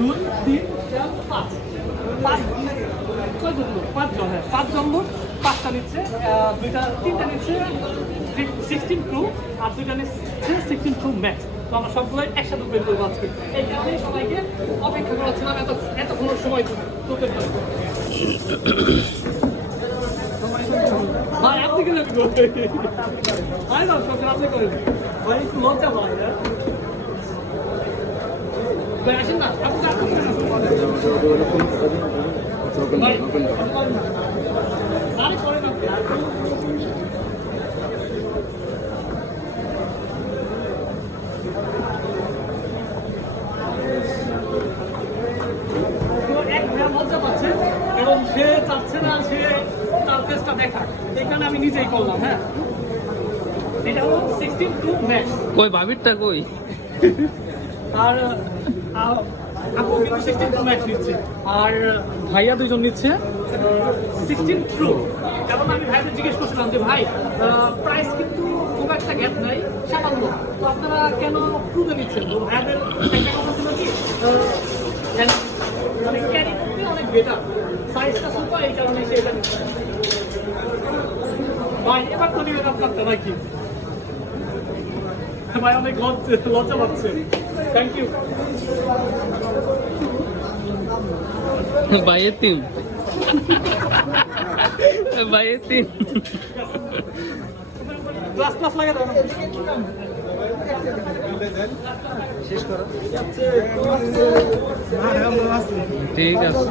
দুই, তিন, চার, পাঁচ। পাঁচ। কয়জন লোক পাঁচজন হ্যাঁ পাঁচজন লোক পাঁচটা নিচ্ছে দুইটা, তিনটা নিচ্ছে সিক্সটিন প্রো আর দুইটা নিচ্ছে সিক্সটিন প্রো ম্যাক্স তো আমরা সবগুলো একসাথে বের করব আজকে। এই কারণেই সবাইকে অপেক্ষা করাচ্ছিলাম এত এতক্ষণ সময় তোদের জন্য ভাই, আপনি কি লাগবে ভাই সব আপনি করেন। ভাই লজ্জা ভাই হ্যাঁ ভাই আসেন না আপনি আসেন না ভাই আরে করেন আপনি তো এক ভাইয়া লজ্জা পাচ্ছে কারণ সে চাচ্ছে না সে তার ফেসটা দেখা এখানে আমি নিজেই করলাম হ্যাঁ এটা হলো সিক্সটিন টু ম্যাক্স কই, ভাবিরটা কই? আর আপু কিন্তু সিক্সটিন প্রো ম্যাক্স নিচ্ছে। আর ভাইয়া দুইজন নিচ্ছে। সিক্সটিন প্রো কারণ আমি ভাইদের জিজ্ঞেস করছিলাম যে, ভাই প্রাইস কিন্তু খুব একটা গ্যাপ নাই সামান্য তো আপনারা কেন প্রুভে নিচ্ছেন? তো ভাইয়াদের কথা ছিল কি মানে ক্যারি করতে অনেক বেটার সাইজটা সুপার এই কারণে সে এটা ভাই, এবার তো নিবেন আপনারটা নাকি ভাই, অনেক লজ্জা লজ্জা পাচ্ছে। থ্যাংক ইউ ভাইয়ের টিম ভাইয়ের টিম ক্লাস ক্লাস লাগে ঠিক আছে।